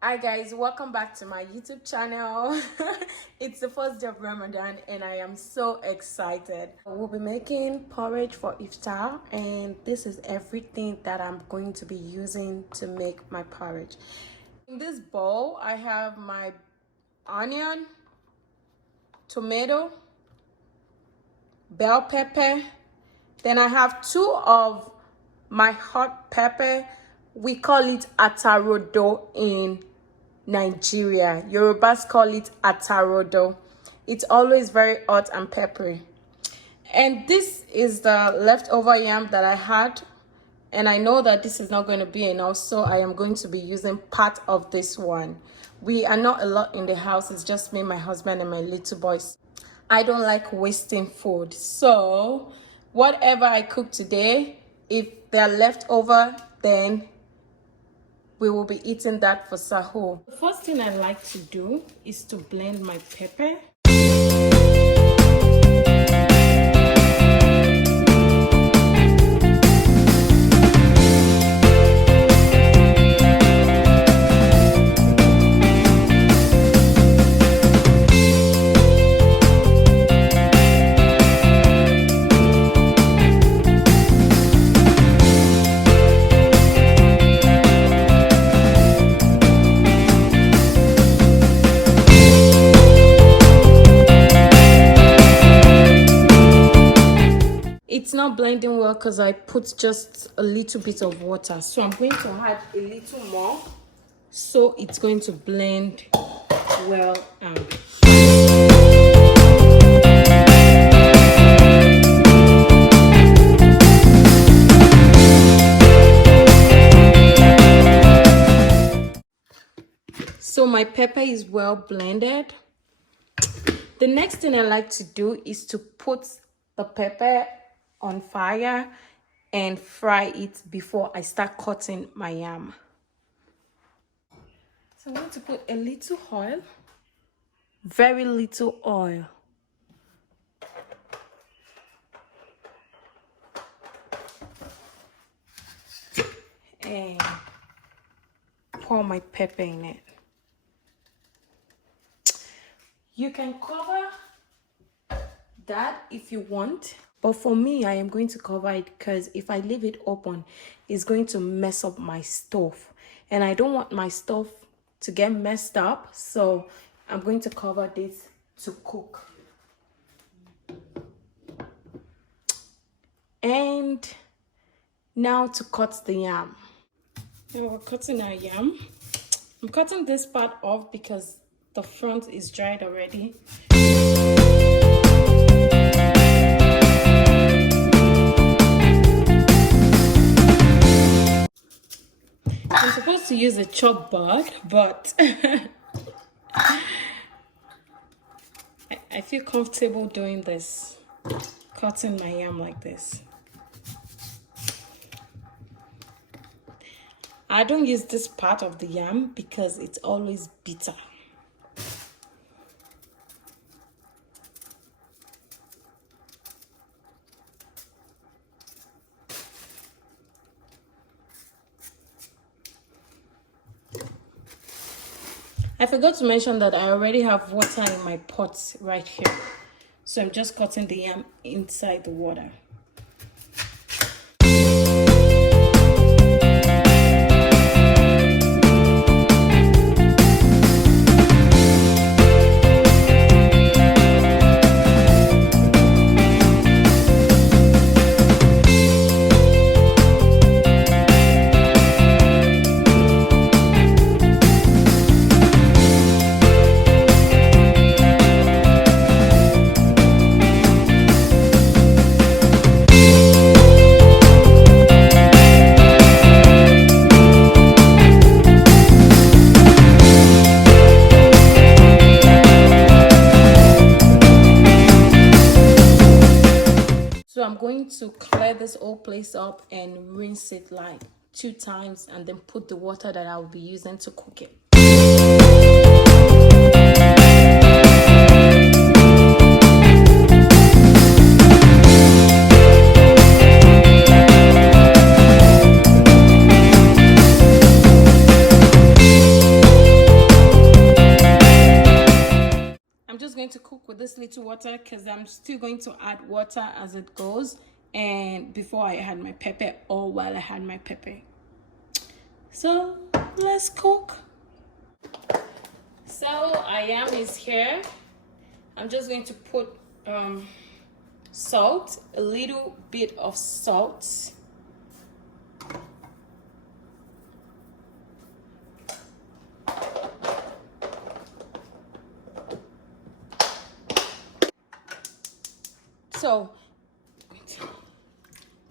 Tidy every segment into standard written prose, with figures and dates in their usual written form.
Hi guys, welcome back to my YouTube channel. It's the first day of Ramadan and I am so excited. We'll be making porridge for iftar, and this is everything that I'm going to be using to make my porridge. In this bowl, I have my onion, tomato, bell pepper. Then I have two of my hot pepper. We call it atarodo in Nigeria. Yorubas call it atarodo. It's always very hot and peppery. And this is the leftover yam that I had. And I know that this is not going to be enough, so I am going to be using part of this one. We are not a lot in the house. It's just me, my husband, and my little boys. I don't like wasting food. So whatever I cook today, if they're left over, then we will be eating that for sahur. The first thing I like to do is to blend my pepper. It's not blending well because I put just a little bit of water, so I'm going to add a little more so it's going to blend well out. So my pepper is well blended. The next thing I like to do is to put the pepper on fire and fry it before I start cutting my yam. So I'm going to put a little oil, very little oil. And pour my pepper in it. You can cover that if you want, but for me, I am going to cover it because if I leave it open, it's going to mess up my stove, and I don't want my stove to get messed up, so I'm going to cover this to cook. And now to cut the yam. Now we're cutting our yam. I'm cutting this part off because the front is dried already. I'm supposed to use a chop board, but I feel comfortable doing this, cutting my yam like this. I don't use this part of the yam because it's always bitter. I forgot to mention that I already have water in my pot right here. So I'm just cutting the yam inside the water. So I'm going to clear this whole place up and rinse it like 2 times and then put the water that I will be using to cook it. with this little water because I'm still going to add water as it goes, and before I had my pepper or while I had my pepper. So let's cook. So ayam is here. I'm just going to put salt, a little bit of salt. So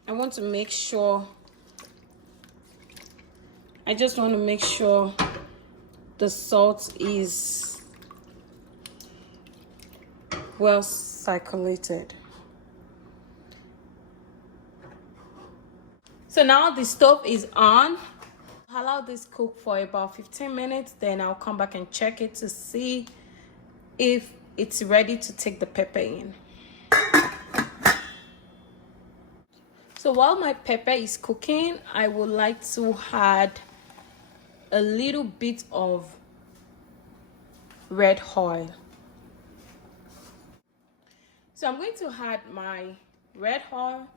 I want to make sure, I just want to make sure the salt is well circulated. So now the stove is on. Allow this cook for about 15 minutes, then I'll come back and check it to see if it's ready to take the pepper in. So while my pepper is cooking, I would like to add a little bit of red oil. So I'm going to add my red oil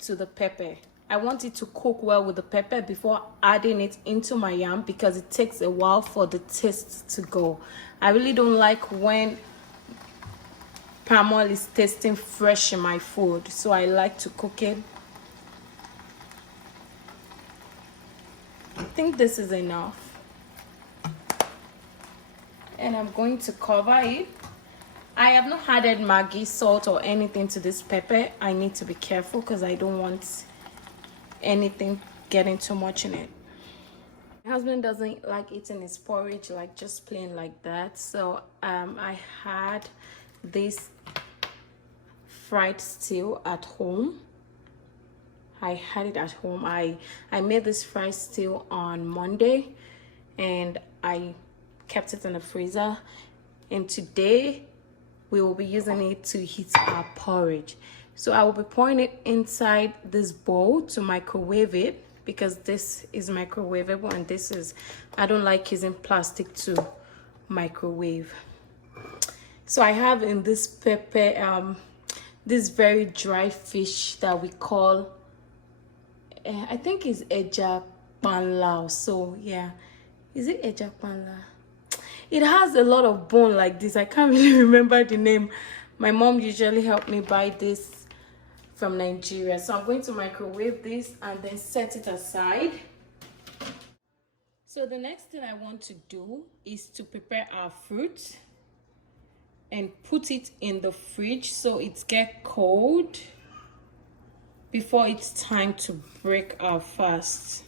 to the pepper. I want it to cook well with the pepper before adding it into my yam because it takes a while for the taste to go. I really don't like when palm oil is tasting fresh in my food, so I like to cook it. I think this is enough. And I'm going to cover it. I have not added Maggi, salt or anything to this pepper. I need to be careful because I don't want anything getting too much in it. My husband doesn't like eating his porridge like just plain like that, so I had this fried stew at home. I had it at home. I made this fried stew on Monday and I kept it in the freezer, and today we will be using it to heat our porridge. So I will be pouring it inside this bowl to microwave it because this is microwavable, and this is, I don't like using plastic to microwave. So I have in this pepper this very dry fish that we call, I think it's eja panlao. So yeah, is it eja panlao? It has a lot of bone like this. I can't really remember the name. My mom usually helped me buy this from Nigeria. So I'm going to microwave this and then set it aside. So the next thing I want to do is to prepare our fruit and put it in the fridge so it gets cold before it's time to break our fast,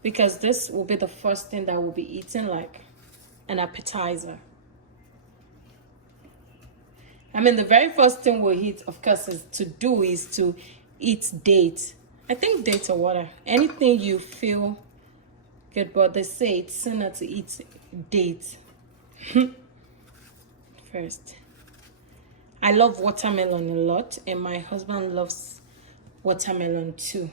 because this will be the first thing that we'll be eating, like an appetizer. I mean, the very first thing we'll eat, of course, is to eat dates. I think dates or water, anything you feel good, but they say it's sooner to eat dates first. I love watermelon a lot, and my husband loves watermelon too.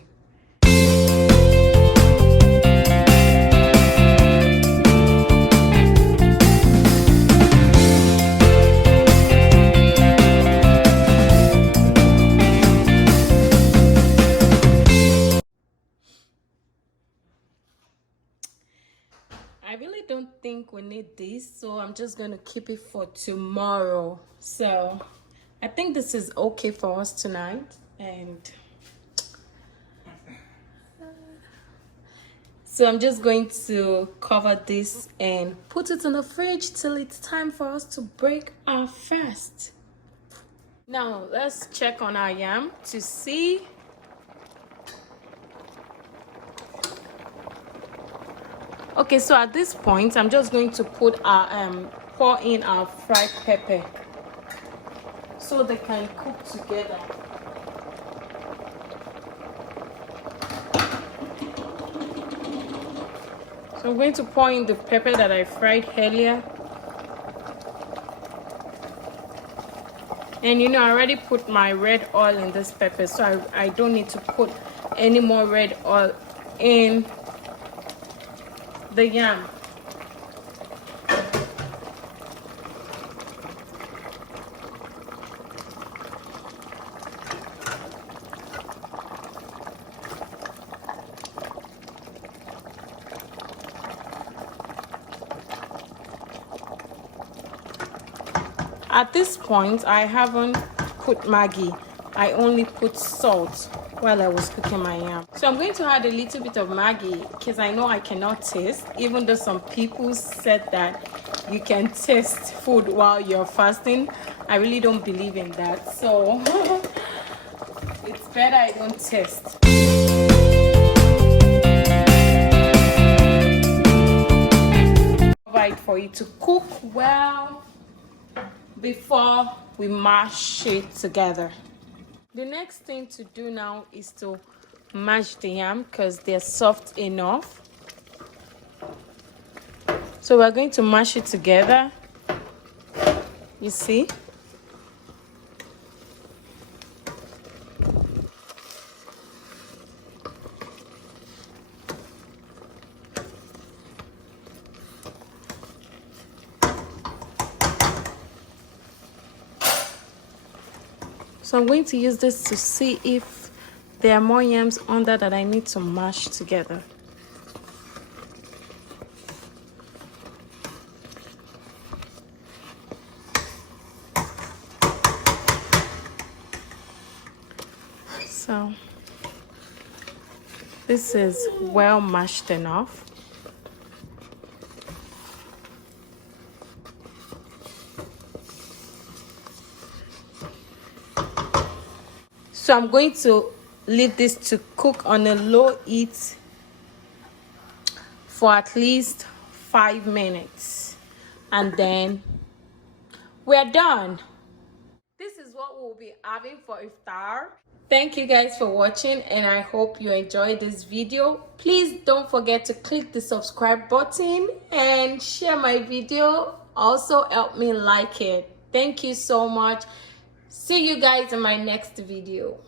I really don't think we need this, so I'm just going to keep it for tomorrow. So I think this is okay for us tonight. And so I'm just going to cover this and put it in the fridge till it's time for us to break our fast. Now let's check on our yam to see. Okay, so at this point, I'm just going to put our pour in our fried pepper so they can cook together. So I'm going to pour in the pepper that I fried earlier. And you know, I already put my red oil in this pepper, so I don't need to put any more red oil in the yam. At this point, I haven't put Maggi. I only put salt while I was cooking my yam. So I'm going to add a little bit of Maggi because I know I cannot taste, even though some people said that you can taste food while you're fasting. I really don't believe in that. So it's better I don't taste. Right, for it to cook well before we mash it together. The next thing to do now is to mash the yam because they're soft enough. So we're going to mash it together. You see? So I'm going to use this to see if there are more yams under that I need to mash together. So this is well mashed enough. So I'm going to leave this to cook on a low heat for at least 5 minutes. And then we're done. This is what we'll be having for iftar. Thank you guys for watching, and I hope you enjoyed this video. Please don't forget to click the subscribe button and share my video. Also help me like it. Thank you so much. See you guys in my next video.